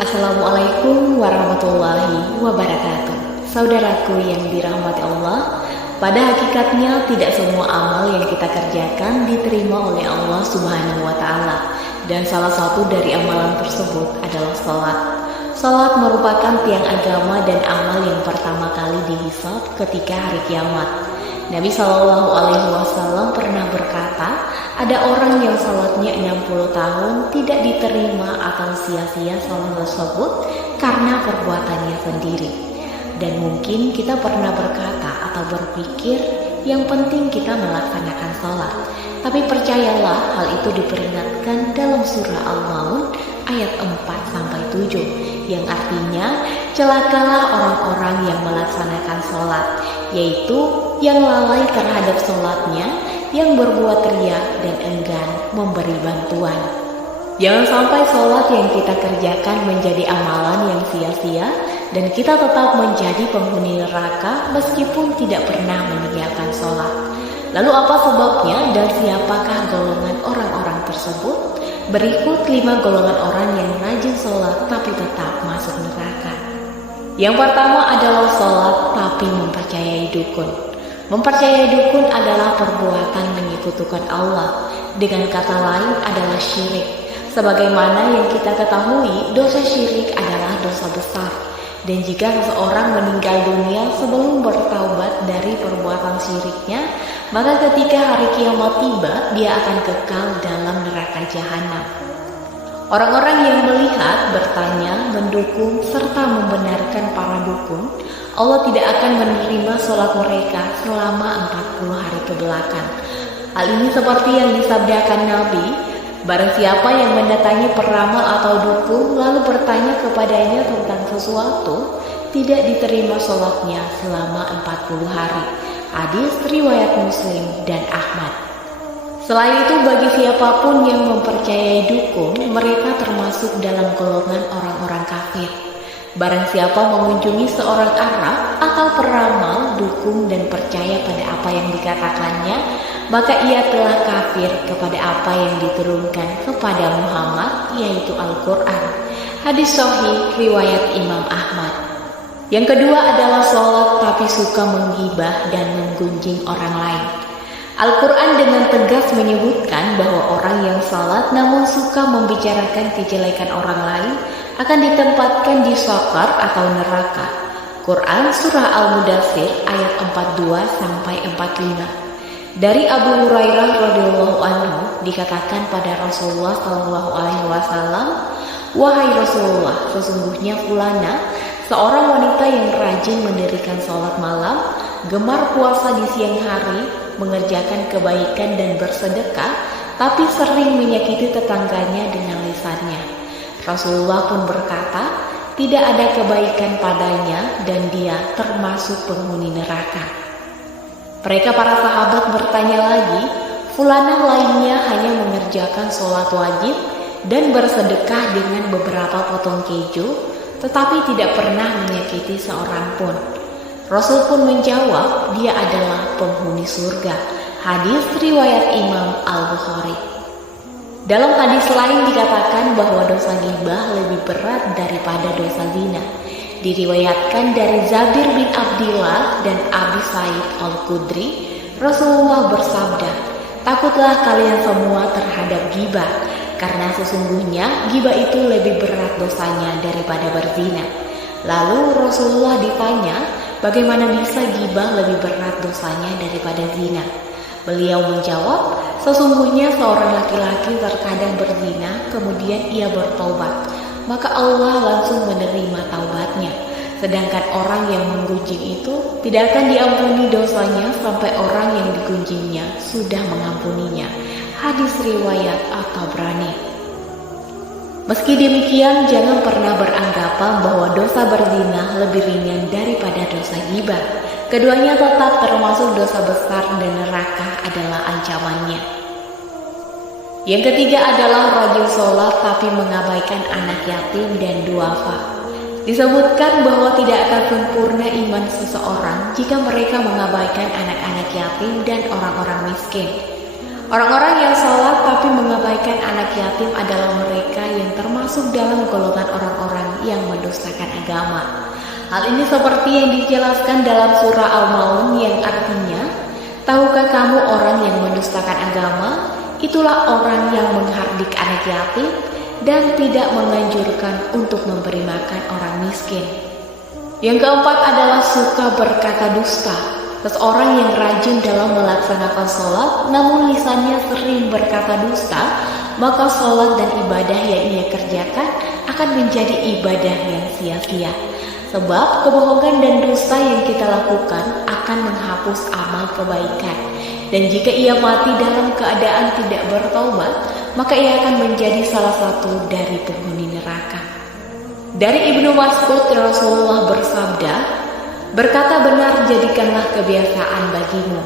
Assalamualaikum warahmatullahi wabarakatuh. Saudaraku yang dirahmati Allah, pada hakikatnya tidak semua amal yang kita kerjakan diterima oleh Allah Subhanahu wa Ta'ala, dan salah satu dari amalan tersebut adalah salat. Salat merupakan tiang agama dan amal yang pertama kali dihisab ketika hari kiamat. Nabi Shallallahu Alaihi Wasallam pernah berkata, ada orang yang salatnya 60 tahun tidak diterima atau sia-sia salat tersebut karena perbuatannya sendiri. Dan mungkin kita pernah berkata atau berpikir yang penting kita melaksanakan salat. Tapi percayalah, hal itu diperingatkan dalam surah Al-Maun ayat 4-7 yang artinya celakalah orang-orang yang melaksanakan salat, yaitu yang lalai terhadap salatnya, yang berbuat riya dan enggan memberi bantuan. Jangan sampai salat yang kita kerjakan menjadi amalan yang sia-sia dan kita tetap menjadi penghuni neraka meskipun tidak pernah meninggalkan salat. Lalu apa sebabnya dan siapakah golongan orang-orang tersebut? Berikut 5 golongan orang yang rajin salat tapi tetap masuk neraka. Yang pertama adalah salat tapi mempercayai dukun. Mempercayai dukun adalah perbuatan menyekutukan Allah. Dengan kata lain adalah syirik. Sebagaimana yang kita ketahui, dosa syirik adalah dosa besar. Dan jika seseorang meninggal dunia sebelum bertaubat dari perbuatan syiriknya, maka ketika hari kiamat tiba, dia akan kekal dalam neraka jahanam. Orang-orang yang melihat, bertanya, mendukung, serta membenarkan para dukun, Allah tidak akan menerima sholat mereka selama 40 hari kebelakang. Hal ini seperti yang disabdakan Nabi, barang siapa yang mendatangi peramal atau dukun lalu bertanya kepadanya tentang sesuatu, tidak diterima sholatnya selama 40 hari. Hadis riwayat Muslim dan Ahmad. Selain itu, bagi siapapun yang mempercayai dukun, mereka termasuk dalam golongan orang-orang kafir. Barang siapa mengunjungi seorang Arab atau peramal, dukun dan percaya pada apa yang dikatakannya, maka ia telah kafir kepada apa yang diturunkan kepada Muhammad, yaitu Al-Quran. Hadis sahih riwayat Imam Ahmad. Yang kedua adalah sholat tapi suka menggibah dan menggunjing orang lain. Al-Quran dengan tegas menyebutkan bahwa orang yang salat namun suka membicarakan kejelekan orang lain akan ditempatkan di saqar atau neraka. Quran Surah Al-Mudaththir ayat 42-45. Dari Abu Hurairah radhiyallahu anhu dikatakan pada Rasulullah sallallahu alaihi wasallam, "Wahai Rasulullah, sesungguhnya fulana, seorang wanita yang rajin mendirikan sholat malam, gemar puasa di siang hari, mengerjakan kebaikan dan bersedekah, tapi sering menyakiti tetangganya dengan lisannya." Rasulullah pun berkata, tidak ada kebaikan padanya dan dia termasuk penghuni neraka. Mereka para sahabat bertanya lagi, fulanah lainnya hanya mengerjakan sholat wajib dan bersedekah dengan beberapa potong keju, tetapi tidak pernah menyakiti seorang pun. Rasul pun menjawab, dia adalah penghuni surga. Hadis riwayat Imam Al-Bukhari. Dalam hadis lain dikatakan bahwa dosa ghibah lebih berat daripada dosa zina. Diriwayatkan dari Jabir bin Abdillah dan Abi Sa'id Al-Khudri, Rasulullah bersabda, takutlah kalian semua terhadap ghibah, karena sesungguhnya ghibah itu lebih berat dosanya daripada berzina. Lalu Rasulullah ditanya, bagaimana bisa ghibah lebih berat dosanya daripada zina? Beliau menjawab, sesungguhnya seorang laki-laki terkadang berzina, kemudian ia bertaubat, maka Allah langsung menerima taubatnya. Sedangkan orang yang menggunjing itu tidak akan diampuni dosanya sampai orang yang digunjingnya sudah mengampuninya. Hadis riwayat At-Tabrani. Meski demikian, jangan pernah beranggapan bahwa dosa berzina lebih ringan daripada dosa ghibah. Keduanya tetap termasuk dosa besar dan neraka adalah ancamannya. Yang ketiga adalah rajin sholat tapi mengabaikan anak yatim dan duafa. Disebutkan bahwa tidak akan sempurna iman seseorang jika mereka mengabaikan anak-anak yatim dan orang-orang miskin. Orang-orang yang sholat tapi mengabaikan anak yatim adalah mereka yang termasuk dalam golongan orang-orang yang mendustakan agama. Hal ini seperti yang dijelaskan dalam surah Al-Maun yang artinya, tahukah kamu orang yang mendustakan agama? Itulah orang yang menghardik anak yatim dan tidak menganjurkan untuk memberi makan orang miskin. Yang keempat adalah suka berkata dusta. Seseorang yang rajin dalam melaksanakan sholat namun lisannya sering berkata dusta, maka sholat dan ibadah yang ia kerjakan akan menjadi ibadah yang sia-sia. Sebab kebohongan dan dusta yang kita lakukan akan menghapus amal kebaikan. Dan jika ia mati dalam keadaan tidak bertaubat, maka ia akan menjadi salah satu dari penghuni neraka. Dari Ibnu Mas'ud, Rasulullah bersabda, "Berkata benar jadikanlah kebiasaan bagimu,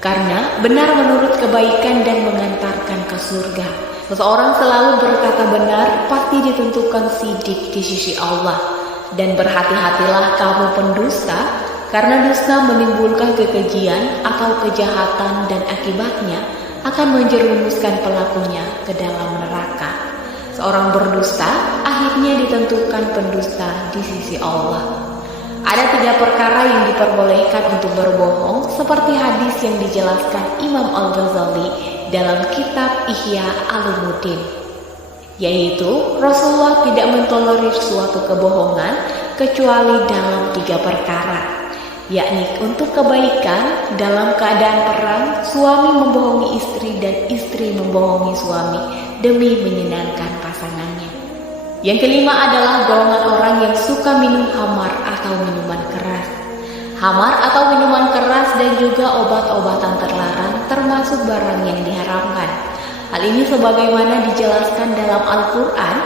karena benar menurut kebaikan dan mengantarkan ke surga." Seseorang selalu berkata benar pasti ditentukan sidik di sisi Allah. Dan berhati-hatilah kamu pendusta, karena dusta menimbulkan kekejian atau kejahatan dan akibatnya akan menjerumuskan pelakunya ke dalam neraka. Seorang berdusta akhirnya ditentukan pendusta di sisi Allah. Ada 3 perkara yang diperbolehkan untuk berbohong seperti hadis yang dijelaskan Imam Al-Ghazali dalam kitab Ihya Ulumuddin, yaitu Rasulullah tidak mentolerir suatu kebohongan kecuali dalam 3 perkara, yakni untuk kebaikan dalam keadaan perang, suami membohongi istri dan istri membohongi suami demi menyenangkan pasangannya. Yang kelima adalah golongan orang yang suka minum khamar atau minuman keras. Khamar atau minuman keras dan juga obat-obatan terlarang termasuk barang yang diharamkan. Hal ini sebagaimana dijelaskan dalam Al-Quran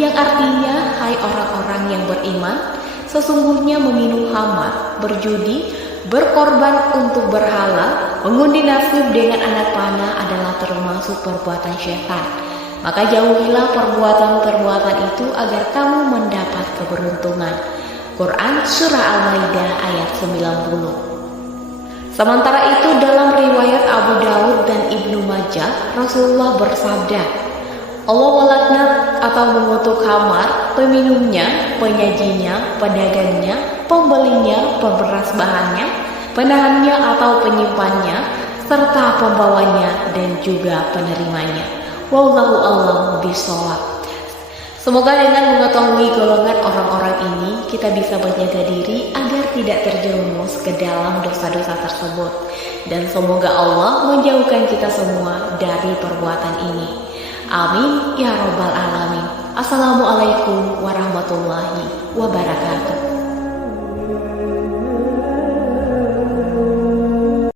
yang artinya, hai orang-orang yang beriman, sesungguhnya meminum khamar, berjudi, berkorban untuk berhala, mengundi nasib dengan anak panah adalah termasuk perbuatan syaitan. Maka jauhilah perbuatan-perbuatan itu agar kamu mendapat keberuntungan. Quran Surah Al-Maidah ayat 90. Sementara itu dalam riwayat Abu Daud dan Ibnu Majah, Rasulullah bersabda, Allah melaknat atau mengutuk khamar, peminumnya, penyajinya, pedagangnya, pembelinya, pemeras bahannya, penahannya atau penyimpannya, serta pembawanya dan juga penerimanya. Wallahu a'lam bishawab. Semoga dengan mengetahui golongan orang-orang ini, kita bisa menjaga diri agar tidak terjerumus ke dalam dosa-dosa tersebut. Dan semoga Allah menjauhkan kita semua dari perbuatan ini. Amin ya rabbal alamin. Assalamualaikum warahmatullahi wabarakatuh.